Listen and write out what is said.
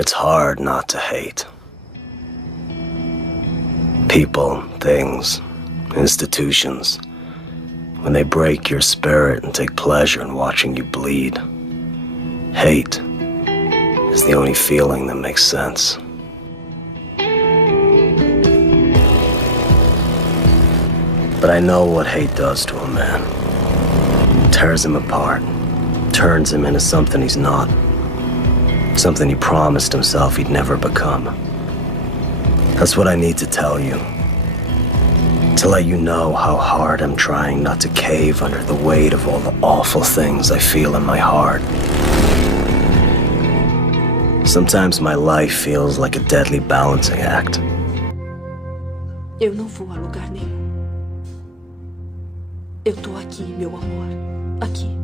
It's hard not to hate. People, things, institutions. When they break your spirit and take pleasure in watching you bleed. Hate is the only feeling that makes sense. But I know what hate does to a man. It tears him apart, turns him into something he's not. Something he promised himself he'd never become. That's what I need to tell you. To let you know how hard I'm trying not to cave under the weight of all the awful things I feel in my heart. Sometimes my life feels like a deadly balancing act. Eu não vou a lugar nenhum. Eu tô aqui, meu amor. Aqui.